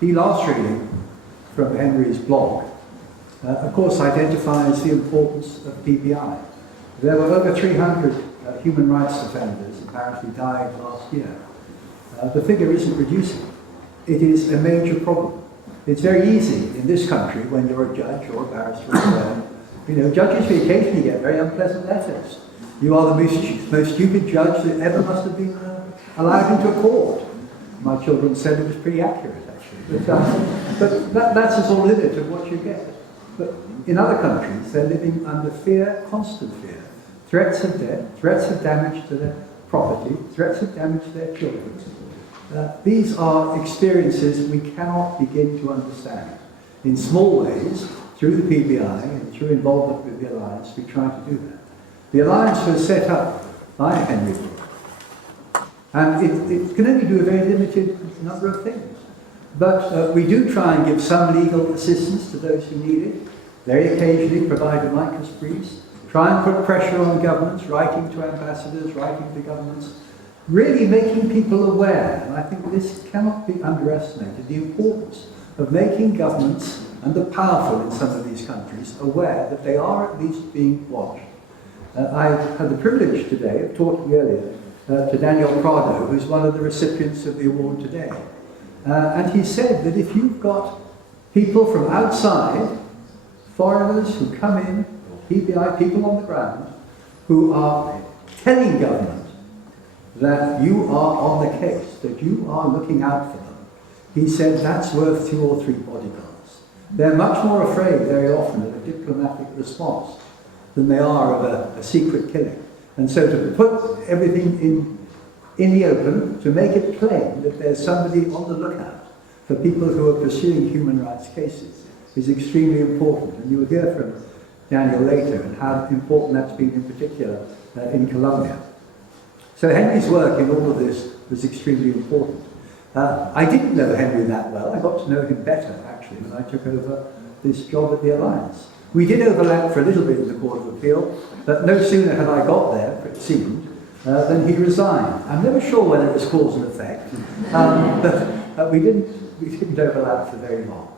illustrating from Henry's blog, of course, identifies the importance of PPI. There were over 300 human rights offenders apparently died last year. The figure isn't reducing. It is a major problem. It's very easy in this country when you're a judge or a barrister or whatever. You know, judges we occasionally get very unpleasant letters. You are the most stupid judge that ever must have been allowed into a court. My children said it was pretty accurate, actually. But that's just all limit of what you get. But in other countries, they're living under fear, constant fear. Threats of death, threats of damage to their property, threats of damage to their children. These are experiences we cannot begin to understand. In small ways, through the PBI and through involvement with the Alliance, we try to do that. The Alliance was set up by Henry Brooke, and it can only do a very limited number of things. But we do try and give some legal assistance to those who need it, very occasionally provide amicus briefs, try and put pressure on governments, writing to ambassadors, writing to governments, really making people aware, and I think this cannot be underestimated, the importance of making governments and the powerful in some of these countries aware that they are at least being watched. I had the privilege today of talking earlier to Daniel Prado, who's one of the recipients of the award today. And he said that if you've got people from outside, foreigners who come in, or PBI people on the ground, who are telling government that you are on the case, that you are looking out for them, he said that's worth 2 or 3 bodyguards. They're much more afraid very often of a diplomatic response than they are of a secret killing. And so to put everything in the open, to make it plain that there's somebody on the lookout for people who are pursuing human rights cases is extremely important. And you'll hear from Daniel later and how important that's been in particular in Colombia. So Henry's work in all of this was extremely important. I didn't know Henry that well. I got to know him better, actually, when I took over this job at the Alliance. We did overlap for a little bit in the Court of Appeal, but no sooner had I got there, it seemed, than he resigned. I'm never sure whether it was cause and effect, but we didn't overlap for very long.